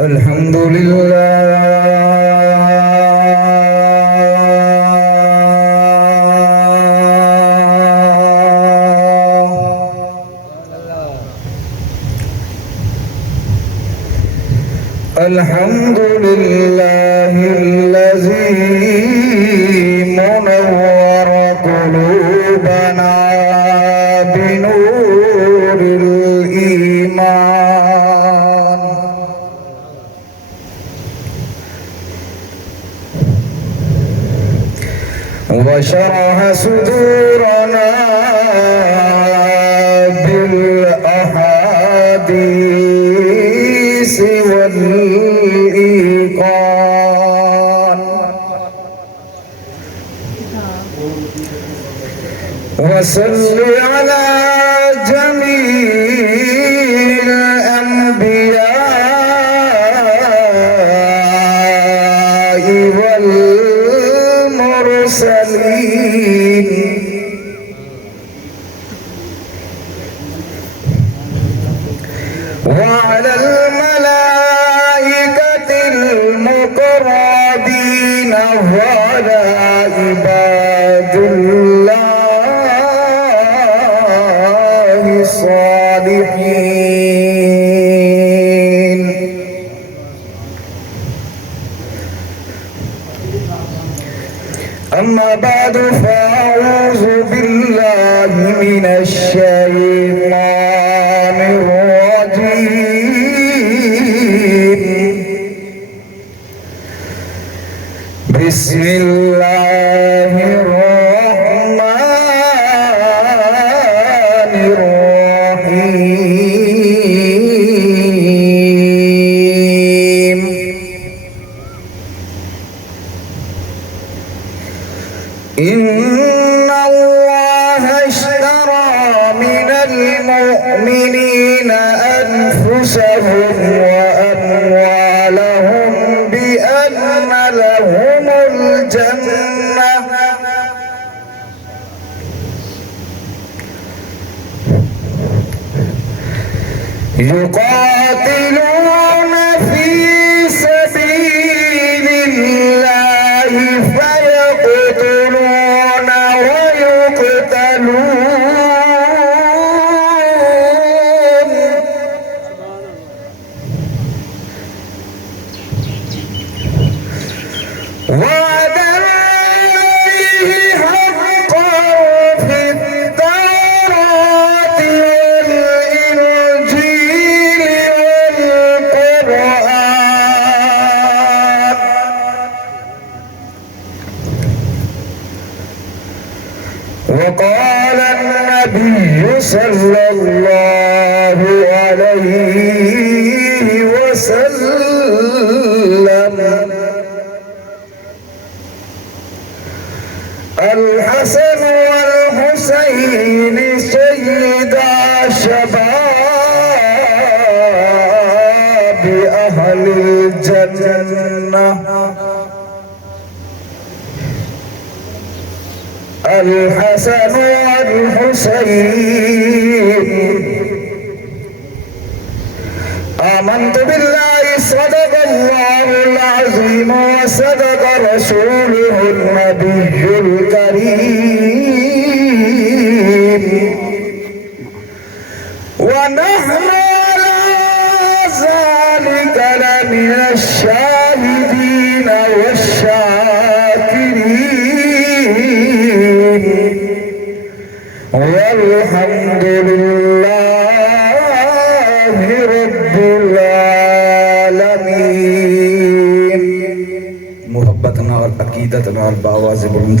الحمد لله الحمد لله الذي منور قلوبنا بنور الإيمان وشرح صدورنا بالأحاديث والإيقان وصل على جميع الأنبياء والمرسلين وعلى الملائكة المقربين وعلى عباد الله الصالحين أما بعد فأعوذ بالله من الشيطان الرجيم بسم الله الرحمن الرحيم إن الله اشترى من المؤمنين أنفسهم وأموالهم بأن لهم الجنة يقاتلون في سبيل الله فيقتلون ويقتلون وعدا عليه حقا في التوراة والإنجيل والقرآن وقال النبي صلى الله عليه وسلم الحسن والحسين سيدا شباب أهل الجنة الحسن والحسين آمنت بالله صدق الله العظيم وصدق رسوله النبي الكريم ونحن على ذلك لمن الشاهدين والشاكرين والحمد لله رب العالمين محبتنا اور عقیدتنا اور بآواز بلند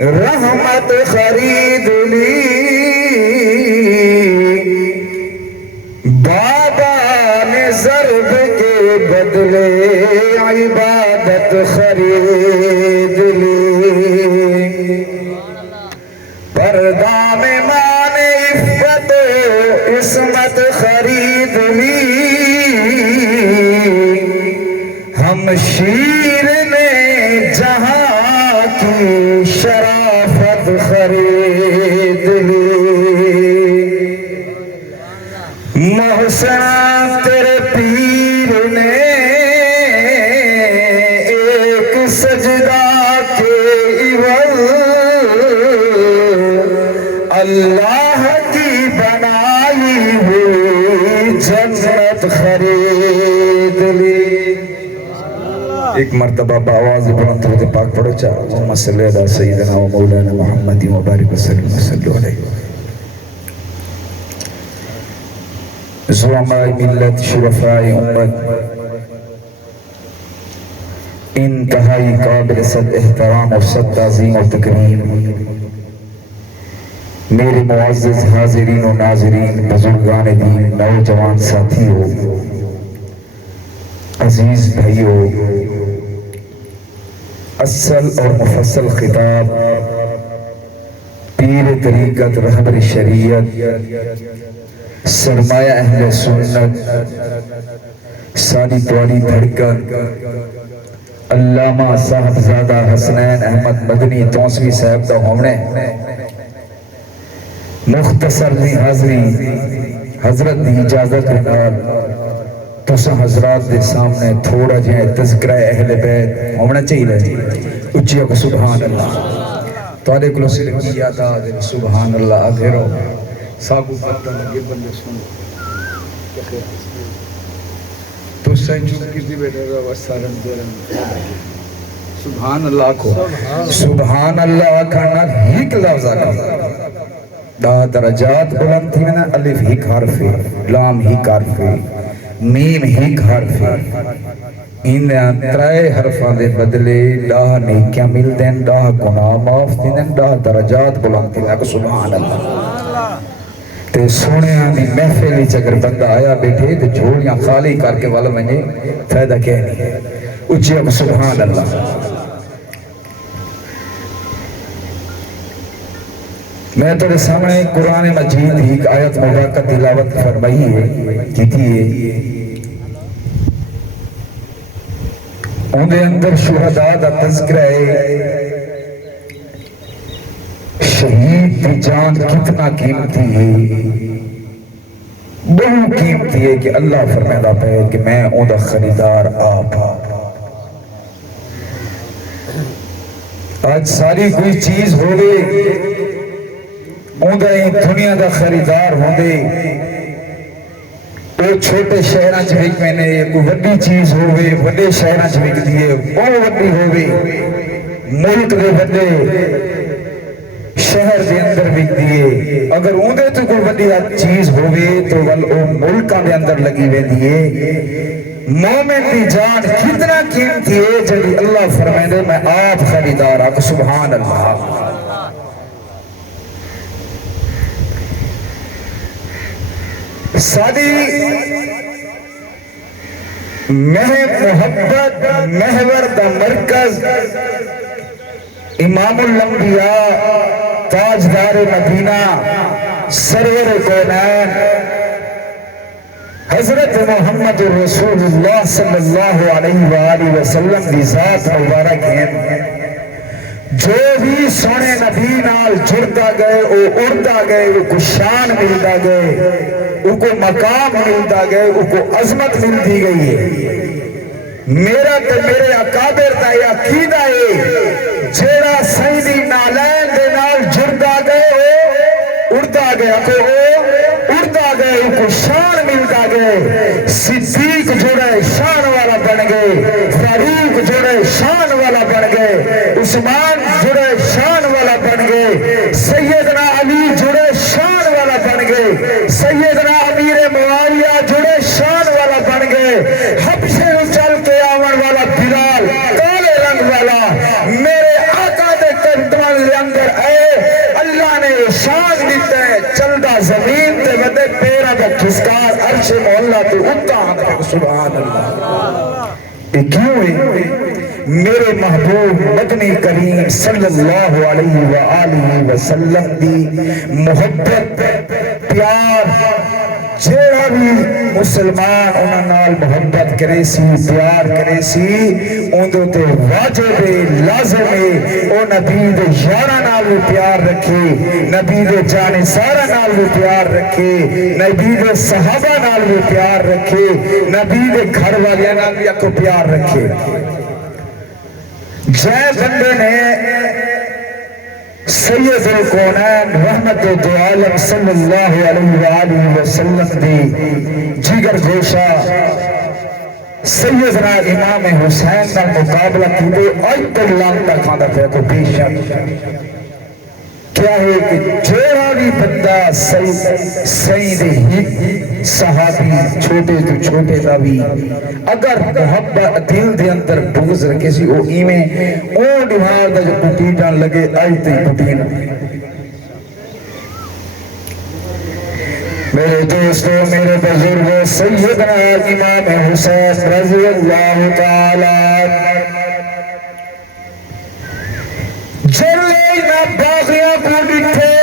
رحمت خرید لی، بابا نے ضرب کے بدلے عبادت خرید لی، پردہ میں ماں نے عفت و عصمت خرید لی، ہم شیر نے جہاں کی شرافت خرید لی، محسن تیرے پیر نے ایک سجدہ کے عوض اللہ کی بنائی ہوئی جنت خرید لی۔ ایک مرتبہ بآواز بلند درود پاک پڑھو چاہو اللہم صلی علی سیدنا و مولانا محمد و بارک وسلم صلی علیہ۔ زعماء ملت، شرفاء امت، انتہائی قابل صد احترام و صد تعظیم و تکریم، میرے معزز حاضرین و ناظرین، بزرگان دین، نوجوان ساتھیوں، عزیز بھائیوں، اصل اور مفصل خطاب پیر طریقت، رہبر شریعت، سرمایہ اہل سنت، ساری تواری دھڑکن، علامہ صاحبزادہ حسنین احمد مدنی تونسوی صاحب دا ہونے مختصر دی حاضری حضرت دی اجازت نال تسا حضرات دے سامنے تھوڑا جہاں تذکرہ اہل بیت ہونا چاہیے اچھیا کو سبحان اللہ توڑے کلو سے لگی یادا دے سبحان اللہ آدھے رو ساکو پتہ لگے بندے سنو تو سنچوں کسی بیٹھے گا وستارن دورن سبحان اللہ کو سبحان اللہ کھانا ہیک لفظ آکھا دا درجات بلند تھی میں نا الف ہی حرف لام ہی حرف میم ہی حرف ان ترائے حرفان دے بدلے ڈاہ نیکیاں مل دیں ڈاہ گناہ معاف دیں ڈاہ درجات بلند تھی میں سبحان اللہ تے سونے آنی محفلی چکر بندہ آیا بیٹھے تے جھولیاں خالی کر کے والا میں نے فائدہ کہنی ہے اچھی اب سبحان اللہ میں تو سامنے قرآن مجید ایک آیت مبارکہ تلاوت فرمائی ہے کی تھی ان دے اندر شہداء دا تذکرہ ہے شہید کی جان کتنا قیمتی ہے بہت قیمتی ہے کہ اللہ فرمائدہ پہ کہ میں اون دا خریدار آپ آج ساری کوئی چیز ہوئے اون دا ایک دنیا دا خریدار ہوندے وہ چھوٹے شہران چوک میں نے کوئی وڈی چیز ہوئے وڈے شہران چوک دیئے بہت وڈی ہوئے ملک دے وڈے شہر دے اندر بک دیئے اگر اون دے تو کوئی وڈی چیز ہوئے تو وہ ملکہ دے اندر لگی ہوئے دیئے مومن دی جان کتنا قیمتی ہے جب اللہ فرمائے دے میں آپ خریدار آپ سبحان اللہ سادی محبت محور دا مرکز امام الانبیاء تاجدار مدینہ سرور کونین حضرت محمد رسول اللہ صلی اللہ علیہ وآلہ وسلم دی ذات مبارک ہیں جو بھی سونے نبی نال جڑتا گئے او اڑتا گئے او کو شان ملتا گئے او کو مقام ملتا گئے او کو عظمت ملتی گئی ہے میرا تے میرے اکابر دا یہ عقیدہ ہے جیڑا سیدی نالین دے نال جڑتا گئے او اڑتا گئے او اڑتا گئے او کو شان ملتا گئے صدیق جڑے شان والا بن گئے فاروق جڑے شان والا بن گئے عثمان جڑے شان والا بن گئے سیدنا علی جڑے شان والا بن گئے سیدنا امیر معاویہ جڑے شان والا بن گئے حبشے چل کے آون والا بلال کالے رنگ والا میرے آقا دے قدموں دے اندر دیتا ہے چلدا زمین تے ودے پیرا دا کھسکار عرش مولا تے اتا آدھے سبحان اللہ یہ کیوں ہے میرے محبوب مدنی کریم صلی اللہ علیہ وآلہ وسلم دی محبت پیار جیڑا بھی مسلمان انہاں نال محبت کرے سی پیار کرے سی اندو تے واجب لازم ہے او نبی دے یاراں نال بھی پیار رکھے نبی دے جانے سارا نال بھی پیار رکھے نبی دے صحابہ نال بھی پیار رکھے نبی دے گھر والے نال بھی اکو پیار رکھے جے بندے نے سید الکونین رحمت دو عالم صلی اللہ علیہ وآلہ وسلم دی جگر گوشہ سیدنا امام حسین کا مقابلہ کی دے آج تک لانتا کھانا پہ کو پیشہ کیا ہے کہ جوڑا بھی بندہ سید ہی صحابی چھوٹے تو چھوٹے دا بھی اگر محبت دل دے اندر بغض رکھے سی او ایمیں اون ڈیوار دا جو پٹی جان لگے آئی تے پٹی نہ میرے دوستو میرے بزرگو سیدنا امام حسین رضی اللہ تعالی جلے نہ باغیاں کو ڈٹھے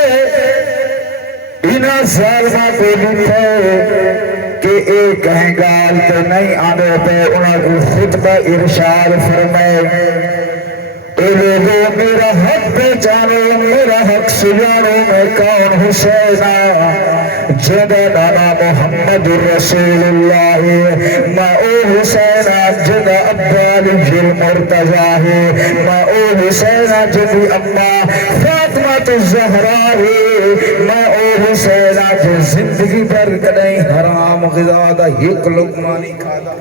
انہاں ظالمہ کو ڈٹھے کہ ایک کہیں گال تو نہیں آنے پہ انہاں کو خطبہ ارشاد فرمائے اے لوگو میرا حق پہچانو میرا حق سجانو میں کون حسینہ جدہ نانا محمد رسول اللہ ما او حسینہ جدہ عبدالِ جل مرتضی ہے ما او حسینہ جدی اما فاطمہ الزہرا ہے ما او حسینہ جو زندگی پر کدیں حرام غذا دا ایک لقمانی کھادا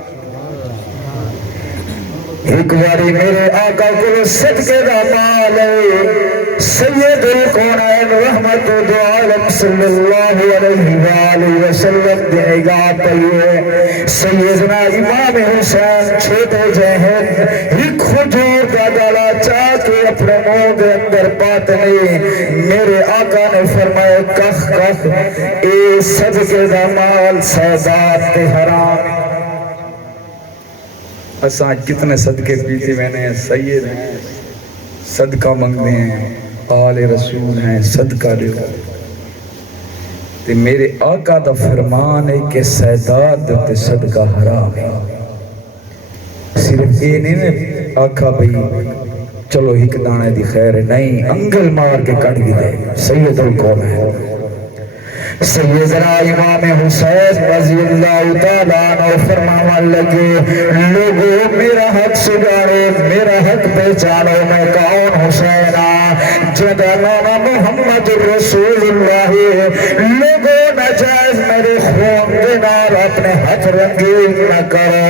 ایک باری میرے آقا کو صدقے دا مال ہے سید الکونین رحمت دو عالم صلی اللہ علیہ وآلہ وسلم دی نگاہ پہیے سیدنا امام حسین چھوٹے جہن ایک خجور کا ڈالا چاہ کے اپنے منہ دے اندر بات نہیں میرے آقا نے فرمائے کخ کخ اے صدقے دا مال سیدات تے حرام اساں کتنے صدقے پیتے میں نے سید ہیں صدقہ منگنے ہیں آل رسول ہیں صدقہ دیو تے میرے آقا دا فرمان ہے کہ سیدات تے صدقہ حرام ہے صرف اے نہیں آقا بھئی چلو ہک دانے دی خیر ہے نہیں انگل مار کے کٹ گئے دے سید القوم ہے سیدنا امام حسین رضی اللہ تعالیٰ عنہ فرماوان لگے لوگو میرا حق سجانو میرا حق پہچانو میں کون حسینہ جدہ نانا محمد رسول اللہ لوگو نجائز میرے خون دینا اور اپنے ہاتھ رنگین نہ کرو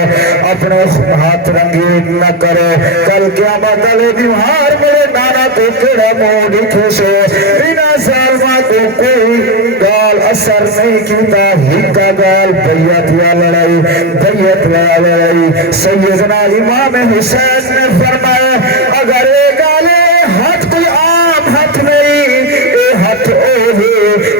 اپنے ہاتھ رنگین نہ کرو کل قیامت علی دیوار میرے نانا تو کڑا موڑی کھوشو بنا ظالمہ کو کوئی گال اثر نہیں کیتا ہیتا گال بیعت یا لڑائی سیدنا امام حسین نے فرمایا اگر ایک آلے ہاتھ کوئی عام ہاتھ نہیں اے ہاتھ اوہی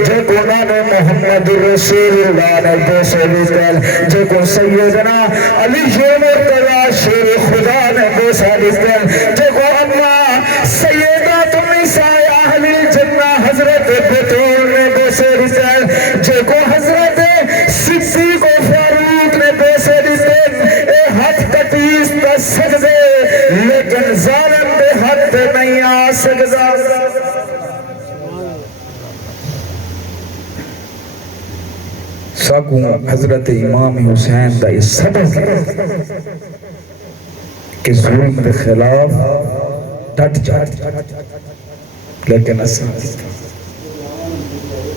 جو گناہ محمد رسول اللہ نے بوسے لیتل جو کو سیدنا علی مرتضی شیر خدا نے بوسے لیتل جو کو اللہ سیدہ تم نساء اہل الجنہ حضرت بطول نے بوسے لیتل جو کو حضرت صدیق و فاروق نے بوسے لیتل اے ہاتھ کٹیس تا سجدے لیکن ظالم دے ہاتھ نہیں آ سکتا ساکوں حضرت امام حسین دا اس سبق کہ ظلم دے خلاف ڈٹ جاتے لیکن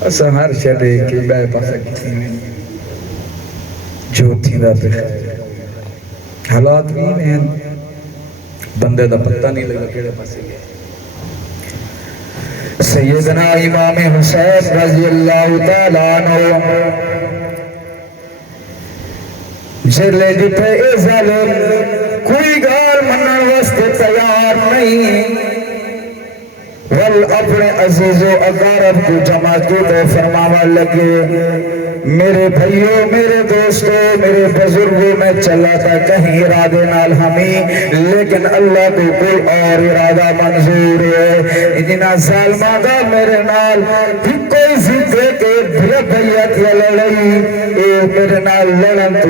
اساں ہر شدے کی بے پاسا کتنی نہیں جو تھی دا پہ حالات بھی ہیں بندے دا پتہ نہیں لگا کیڑے پاسے گئے سیدنا امام حسین رضی اللہ تعالیٰ عنہ جلے جتے اے ظالم کوئی گال منن واسطے تیار نہیں اپنے عزیز و اقارب کو جمع کی تو فرماوا لگے میرے بھائیوں میرے دوستوں میرے بزرگوں میں چلا تھا کہیں ارادے نال ہمیں لیکن اللہ کو کوئی اور ارادہ منظور ہے جنا ظالمہ دا میرے نال کوئی زندے کے بیعت یا لڑائی اے میرے نال لڑن تو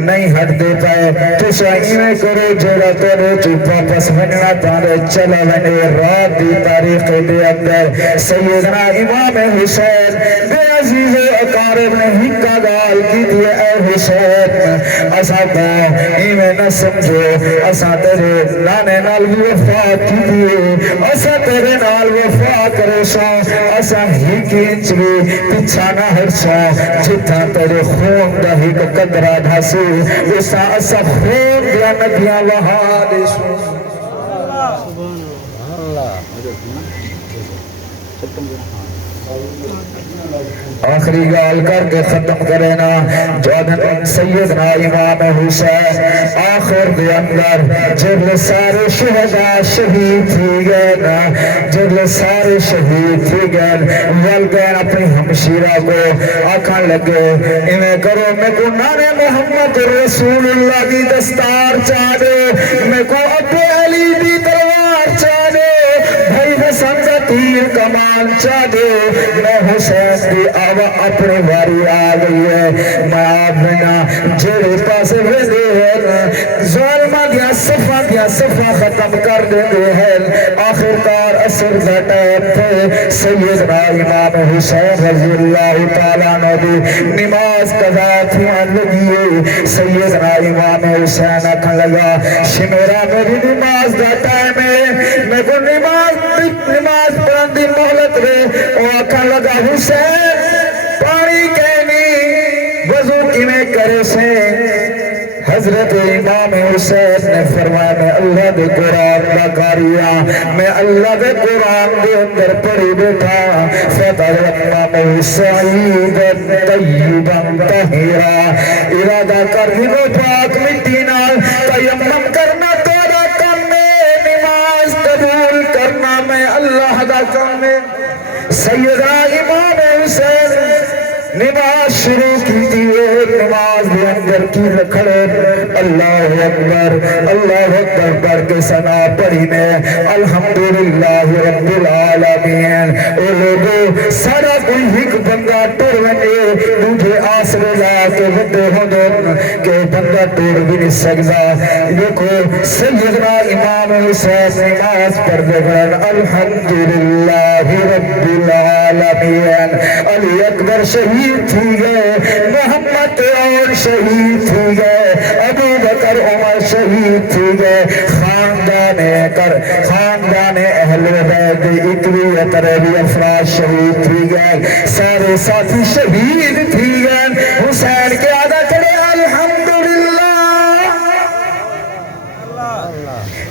نہیں ہٹ دے پائے تو شاہی میں کرو جڑا تورے چپا پس وننا تارے چلا ونے رات دی تاریخ دے اندر سیدنا امام حسین بے عزیز و اقارب نے ہکا گال کی دیئے اے حسین اسا کو ایمیں نہ سمجھو اسا تیرے نانے نال وفا کی دیئے اسا تیرے نال وفا کرے سو اسا ہی کی انچوی پچھانا ہر سو جتا تیرے خون دا ہی کو قدرہ دھاسو اسا خون دیا نبیاں وہاں دے سو آخری گال کر کے ختم کرے نا جوادن سیدنا امام حسین آخر دے اندر جب سارے شہداء شہید تھی گئے نا جب سارے شہید تھی گئے والدین اپنی ہمشیرہ کو آکھاں لگے انہیں کرو میں کو نانے محمد رسول اللہ کی دستار چاہ دے میں کو ابو علی دی تلوار چاہ دے بھائی حسن کا تیر کمان چاہ دے میں حسین دی آوہ اپنے باری آگئی ہے میں آپ بنا جیڑے پاسے ویدے ہیں ظالمہ دیا صفحہ ختم کر دیتے ہیں آخرکار اثر بیٹھے تھے سیدنا امام حسین رضی اللہ تعالیٰ نبی نماز قضا تھی لگیے سیدنا امام حسین اکھن لگا شمیرہ میری نماز دا ٹائم ہے میں کو نماز پڑھن دی محلت رہے وہ اکھن لگا حسین پانی کہنی وضو کی میں کرے سے حضرت امام حسین نے فرمایا میں اللہ دے قرآن دا کاریا میں اللہ دے قرآن دے اندر پڑھی بیٹھا فترمم سعیدا طیبا طہیرا ارادہ کر دنو پاک مٹی نال تیمم کرنا تیرا کم ہے نماز قبول کرنا میں اللہ دا کم ہے سیدنا امام حسین نماز شروع کی دیئے نماز دے اندر کی رکھڑے اللہ اکبر پڑھ کے سنا پڑھی میں الحمدللہ رب العالمین اے لوگو سارا کوئی ہک بندہ ٹوڑ ونے مجھے آسرے لا کے ودے ہو دن کہ بندہ ٹوڑ بھی نہیں سکتا دیکھو سیدنا امام حسین نماز پڑھ دے گئے الحمدللہ رب العالمین علی اکبر شہید تھی گئے محمد اور شہید تھی گئے ابو بکر عمر شہید تھی گئے خاندان اہل بیت اکویت ربی افراد شہید تھی گئے سارے ساتھی شہید تھی گئے حسین کے آدھا کرے الحمدللہ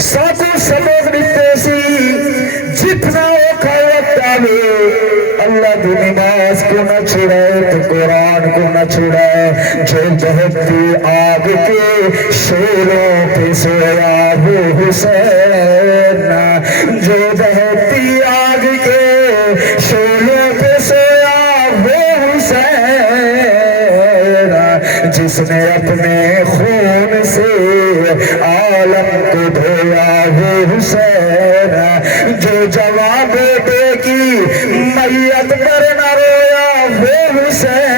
ساتھی سبق نکتے سی جتنا اوکھا وقت آوے اللہ دی نماز کو نہ چھڑائے تو قرآن کو نہ چھڑائے جو جہتی آگ کے شولوں پہ سویا وہ حسین جو جہتی آگ کے شولوں پہ سویا وہ حسین جس نے اپنے خون سے عالم کو دھویا وہ حسین جو جواب بیٹے کی میت پر نہ رویا وہ حسین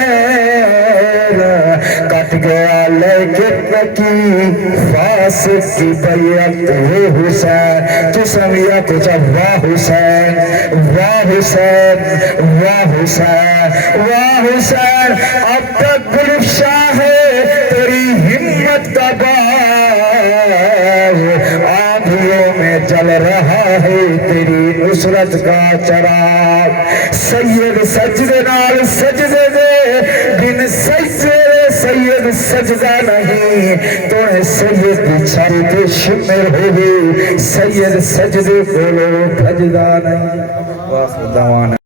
کٹ گیا لیکن کی فاسق کی بیعت وہ حسین تو سمیا کچھ واہ حسین واہ حسین واہ حسین واہ حسین اب تک گلفشاں ہے تیری ہمت کا باغ آندھیوں میں جل رہا ہے تیری نصرت کا چراغ سید سجدے نال سجدے دے بن سجدے سید سجدہ نہیں تو سید چھائی کے شمر ہوگی سید سجدے کو لو سجدہ نہیں واخر دعوانا